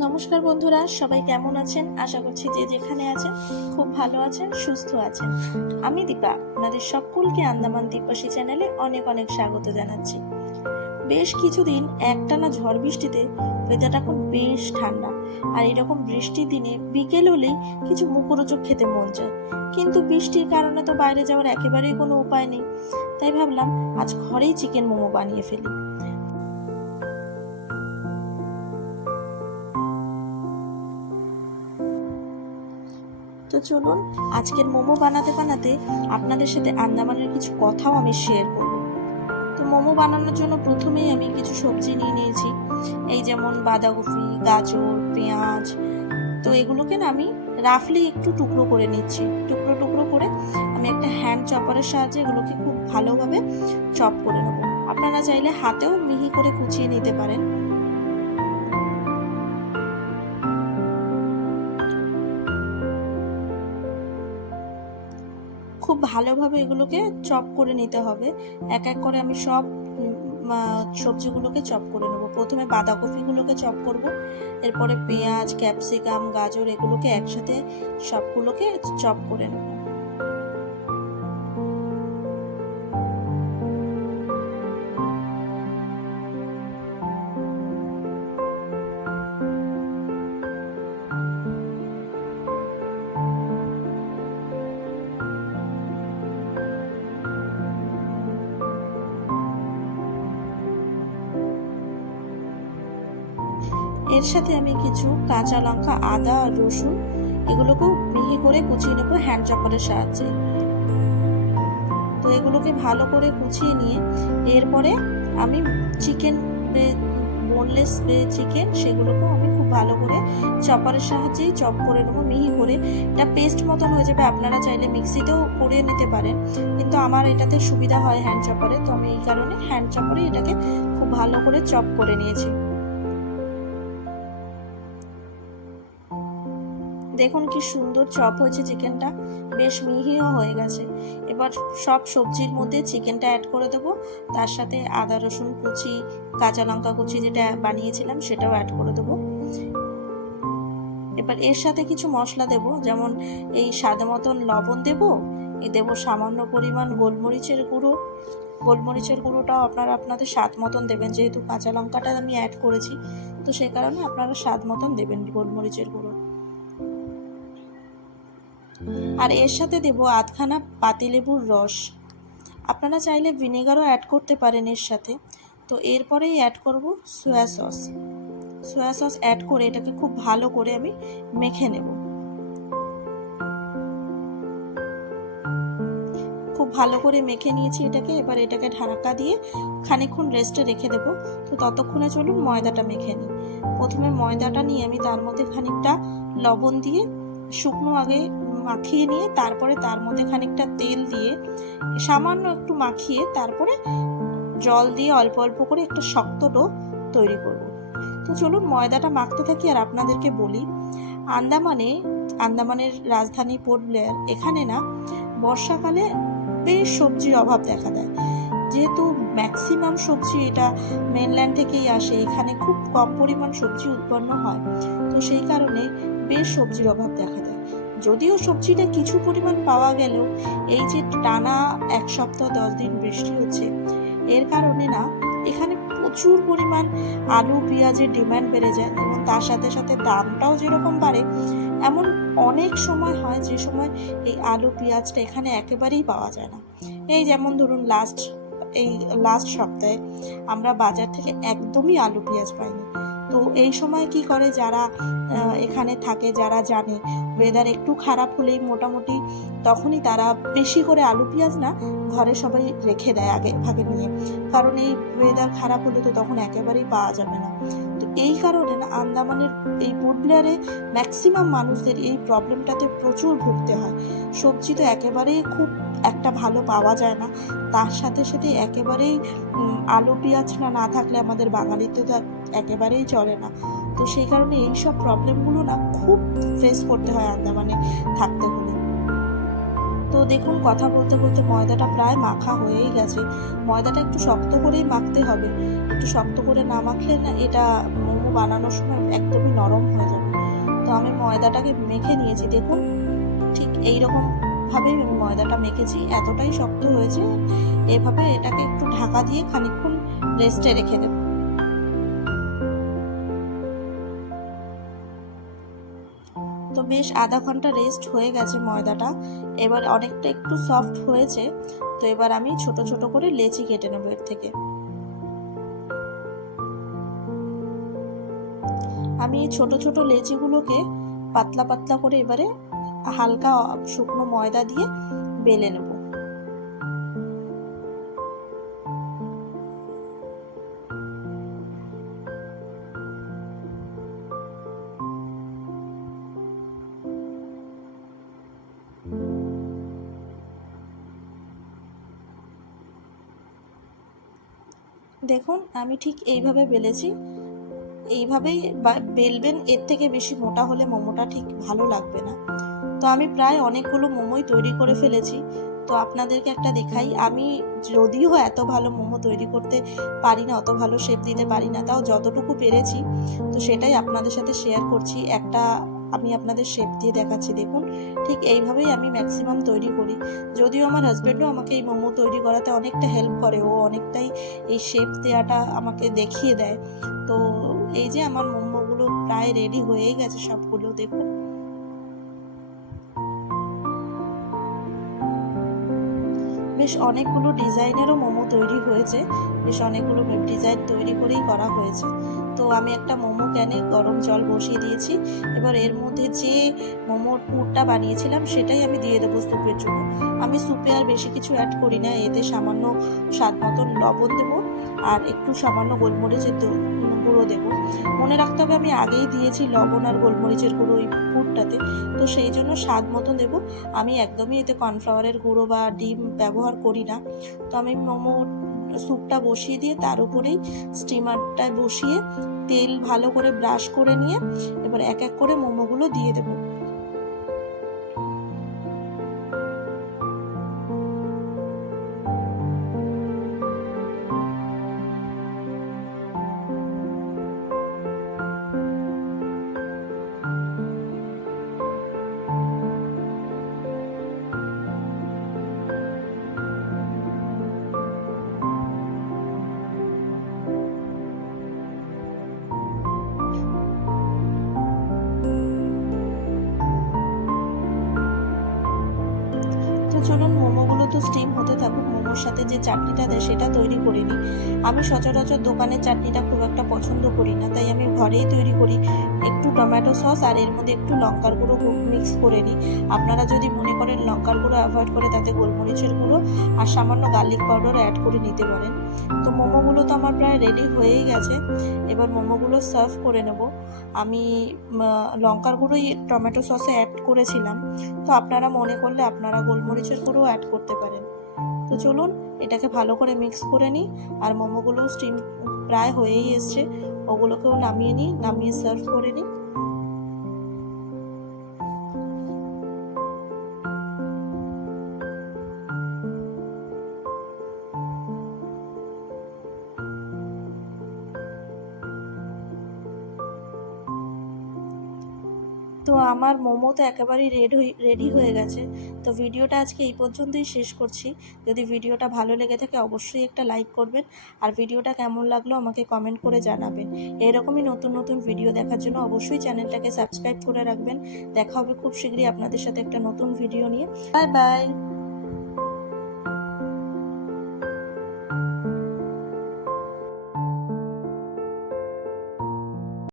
নমস্কার বন্ধুরা, সবাই কেমন আছেন? আশা করছি যে যেখানে আছেন, খুব ভালো আছেন, সুস্থ আছেন। আমি দীপা, আপনাদের সকলকে আন্দামান দ্বীপাসী চ্যানেলে অনেক অনেক স্বাগত জানাচ্ছি। বেশ কিছুদিন একটানা ঝড় বৃষ্টিতে ওয়েদারটা খুব বেশ ঠান্ডা। আর এরকম বৃষ্টির দিনে বিকেল হলেই কিছু মুখরোচক খেতে মন চায়। কিন্তু বৃষ্টির কারণে তো বাইরে যাওয়ার একেবারেই কোনো উপায় নেই। তাই ভাবলাম, আজ ঘরেই চিকেন মোমো বানিয়ে ফেলি। তো চলুন, আজকের মোমো বানাতে বানাতে আপনাদের সাথে আন্দামানের কিছু কথাও আমি শেয়ার করব। তো মোমো বানানোর জন্য প্রথমেই আমি কিছু সবজি নিয়ে নিয়েছি। এই যেমন বাঁধাকপি, গাজর, পেঁয়াজ, তো এগুলোকে না আমি রাফলি একটু টুকরো করে নিচ্ছি। টুকরো টুকরো করে আমি একটা হ্যান্ড চপারের সাহায্যে এগুলোকে খুব ভালোভাবে চপ করে নেব। আপনারা চাইলে হাতেও মিহি করে কুচিয়ে নিতে পারেন। খুব ভালোভাবে এগুলোকে চপ করে নিতে হবে। এক এক করে আমি সব সবজিগুলোকে চপ করে নেব। প্রথমে বাঁধাকপিগুলোকে চপ করব, এরপরে পেঁয়াজ, ক্যাপসিকাম, গাজর, এগুলোকে একসাথে সবগুলোকে চপ করে নেব। এর সাথে আমি কিছু কাঁচা লঙ্কা, আদা আর রসুন এগুলোকেও মিহি করে কুচিয়ে নেব হ্যান্ড চপারের সাহায্যে। তো এগুলোকে ভালো করে কুচিয়ে নিয়ে এরপরে আমি চিকেন বোনলেস চিকেন সেগুলোকেও আমি খুব ভালো করে চপারের সাহায্যেই চপ করে নেব, মিহি করে। এটা পেস্ট মতন হয়ে যাবে, আপনারা চাইলে মিক্সিতেও করে নিতে পারেন। কিন্তু আমার এটাতে সুবিধা হয় হ্যান্ড চপারে তো আমি এই কারণে হ্যান্ড চপারে এটাকে খুব ভালো করে চপ করে নিয়েছি। দেখুন কি সুন্দর চপ হয়েছে চিকেনটা বেশ মিহিও হয়ে গেছে। এবার সব সবজির মধ্যে চিকেনটা অ্যাড করে দেবো। তার সাথে আদা, রসুন কুচি, কাঁচা লঙ্কা কুচি যেটা বানিয়েছিলাম সেটাও অ্যাড করে দেবো। এবার এর সাথে কিছু মশলা দেব। যেমন এই স্বাদ মতন লবণ দেব। এ দেবো সামান্য পরিমাণ গোলমরিচের গুঁড়ো। গোলমরিচের গুঁড়োটাও আপনারা আপনাদের স্বাদ মতন দেবেন। যেহেতু কাঁচা লঙ্কাটা আমি অ্যাড করেছি, তো সে কারণে আপনারা স্বাদ মতন দেবেন গোলমরিচের গুঁড়ো। আর এর সাথে দেব আধখানা পাতিলেবুর রস। আপনারা চাইলে ভিনেগারও অ্যাড করতে পারেন এর সাথে। তো এরপরেই অ্যাড করব soy sauce soy sauce add করে এটাকে খুব ভালো করে আমি মেখে নেব। খুব ভালো করে মেখে নিয়েছি এটাকে। এবার এটাকে ঢাকা দিয়ে খানিকক্ষণ রেস্টে রেখে দেব। তো ততক্ষণে চলুন ময়দাটা মেখে নিই। প্রথমে ময়দাটা নিয়ে আমি তার মধ্যে খানিকটা লবণ দিয়ে শুকনো আগে মাখিয়ে নিয়ে তারপরে তার মধ্যে খানিকটা তেল দিয়ে সামান্য একটু মাখিয়ে তারপরে জল দিয়ে অল্প অল্প করে একটা শক্ত ডো তৈরি করব। তো চলুন ময়দাটা মাখতে থাকি আর আপনাদেরকে বলি, আন্দামানে, আন্দামানের রাজধানী পোর্ট ব্লেয়ার এখানে না বর্ষাকালে বেশ সবজির অভাব দেখা দেয়। যেহেতু ম্যাক্সিমাম সবজি এটা মেনল্যান্ড থেকেই আসে, এখানে খুব কম পরিমাণ সবজি উৎপন্ন হয়। তো সেই কারণে বেশ সবজির অভাব দেখা দেয়। যদিও সবজিটা কিছু পরিমাণ পাওয়া গেলেও এই যে টানা এক সপ্তাহ, দশ দিন বৃষ্টি হচ্ছে, এর কারণে না, এখানে প্রচুর পরিমাণ আলু, পেঁয়াজের ডিমান্ড বেড়ে যায় এবং তার সাথে সাথে দামটাও যেরকম বাড়ে, এমন অনেক সময় হয় যে সময় এই আলু, পেঁয়াজটা এখানে একেবারেই পাওয়া যায় না। এই যেমন ধরুন লাস্ট এই লাস্ট সপ্তাহে আমরা বাজার থেকে একদমই আলু, পেঁয়াজ পাইনি। তো এই সময় কি করে যারা এখানে থাকে যারা জানে? ওয়েদার একটু খারাপ হলেই মোটামুটি তখনই তারা বেশি করে আলু, পেঁয়াজ না ঘরে সবাই রেখে দেয় আগে ভাগে নিয়ে। কারণ এই ওয়েদার খারাপ হলে তো তখন একেবারেই পাওয়া যাবে না। তো এই কারণে না আন্দামানের এই পোর্টব্লেয়ারে ম্যাক্সিমাম মানুষদের এই প্রবলেমটাতে প্রচুর ভুগতে হয়। সবজি তো একেবারেই খুব একটা ভালো পাওয়া যায় না। তার সাথে সাথে একেবারেই আলু, পেঁয়াজ না না থাকলে আমাদের বাঙালিতে তো একেবারেই চলে না। তো সেই কারণে এই সব প্রবলেমগুলো না খুব ফেস করতে হয় আন্দামানে থাকতে হলে। তো দেখুন, কথা বলতে বলতে ময়দাটা প্রায় মাখা হয়েই গেছে। ময়দাটা একটু শক্ত করেই মাখতে হবে। একটু শক্ত করে না মাখলে না এটা মোমো বানানোর সময় একদমই নরম হয়ে যাবে। তো আমি ময়দাটাকে মেখে নিয়েছি, দেখুন। ঠিক এই রকম ভাবে ময়দাটা মেখেছি। এতটাই শক্ত হয়েছে, এভাবে এটাকে একটু ঢাকা দিয়ে খানিকক্ষণ রেস্টে রেখে দেব। তো বেশ আধা ঘণ্টা রেস্ট হয়ে গেছে ময়দাটা। এবার অনেকটা একটু সফট হয়েছে, তো এবার আমি ছোট ছোট করে লেচি কেটে নেব এর থেকে। আমি ছোট ছোট লেচিগুলোকে পাতলা পাতলা করে এবারে হালকা শুকনো ময়দা দিয়ে বেলে নেব। দেখুন, আমি ঠিক এইভাবে বেলেছি। এইভাবেই বেলবেন, এর থেকে বেশি মোটা হলে মোমোটা ঠিক ভালো লাগবে না। তো আমি প্রায় অনেকগুলো মোমোই তৈরি করে ফেলেছি। তো আপনাদেরকে একটা দেখাই, আমি যদিও এত ভালো মোমো তৈরি করতে পারি না, অত ভালো শেপ দিতে পারি না, তাও যতটুকু পেরেছি, তো সেটাই আপনাদের সাথে শেয়ার করছি। একটা আমি আপনাদের শেপ দিয়ে দেখাচ্ছি, দেখুন। ঠিক এইভাবেই আমি ম্যাক্সিমাম তৈরি করি। যদিও আমার হাজব্যান্ডও আমাকে এই মোমো তৈরি করাতে অনেকটা হেল্প করে, ও অনেকটাই এই শেপ দেওয়াটা আমাকে দেখিয়ে দেয়। তো এই যে আমার মোমোগুলো প্রায় রেডি হয়েই গেছে সবগুলো, দেখুন। বেশ অনেকগুলো ডিজাইনেরও মোমো তৈরি হয়েছে। বেশ অনেকগুলো ডিজাইন তৈরি করেই করা হয়েছে। তো আমি একটা মোমো ক্যানে গরম জল বসিয়ে দিয়েছি। এবার এর মধ্যে যে মোমোর পুরটা বানিয়েছিলাম সেটাই আমি দিয়ে দেবো স্যুপের জন্য। আমি স্যুপে আর বেশি কিছু অ্যাড করি না, এতে সামান্য স্বাদ মতন লবণ দেবো আর একটু সামান্য গোলমরিচের গুঁড়ো দেব। মনে রাখতে হবে আমি আগেই দিয়েছি লবণ আর গোলমরিচের গুঁড়ো ওই পুরটাতে। তো সেই জন্য স্বাদ মতো দেবো। আমি একদমই এতে কর্নফ্লাওয়ারের গুঁড়ো বা ডিম ব্যবহার করি না। তো আমি মোমো স্যুপটা বসিয়ে দিয়ে তার উপরেই স্টিমারটায় বসিয়ে তেল ভালো করে ব্রাশ করে নিয়ে এবার এক এক করে মোমোগুলো দিয়ে দেবো। চলুন মোমোগুলো তো স্টিম হতে থাকুক, মোমোর সাথে যে চাটনিটা দেয় সেটা তৈরি করিনি। আমি সচরাচর দোকানের চাটনিটা খুব একটা পছন্দ করি না, তাই আমি ঘরেই তৈরি করি। একটু টমেটো সস আর এর মধ্যে একটু লঙ্কার গুঁড়ো মিক্স করে নিই। আপনারা যদি মনে করেন লঙ্কার গুঁড়ো অ্যাভয়েড করে তাতে গোলমরিচের গুঁড়ো আর সামান্য গার্লিক পাউডার অ্যাড করে নিতে পারেন। তো মোমোগুলো তো আমার প্রায় রেডি হয়েই গেছে। এবার মোমোগুলো সার্ভ করে নেব। আমি লঙ্কার গুঁড়োই টমেটো সসে অ্যাড করেছিলাম। তো আপনারা মনে করলে আপনারা গোলমরিচের গুঁড়ো অ্যাড করতে পারেন। তো চলুন, এটাকে ভালো করে মিক্স করে নিই আর মোমোগুলো স্টিম প্রায় হয়েই এসছে। ওগুলোকেও নামিয়ে নিই নামিয়ে সার্ভ করে নিই। তো আমার মোমো তো একেবারেই রেড রেডি হয়ে গেছে। তো ভিডিওটা আজকে এই পর্যন্তই শেষ করছি। যদি ভিডিওটা ভালো লেগে থাকে অবশ্যই একটা লাইক করবেন। আর ভিডিওটা কেমন লাগল আমাকে কমেন্ট করে জানাবেন। এরকমই নতুন নতুন ভিডিও দেখার জন্য অবশ্যই চ্যানেলটাকে সাবস্ক্রাইব করে রাখবেন। দেখা হবে খুব শীঘ্রই আপনাদের সাথে একটা নতুন ভিডিও নিয়ে। Bye bye.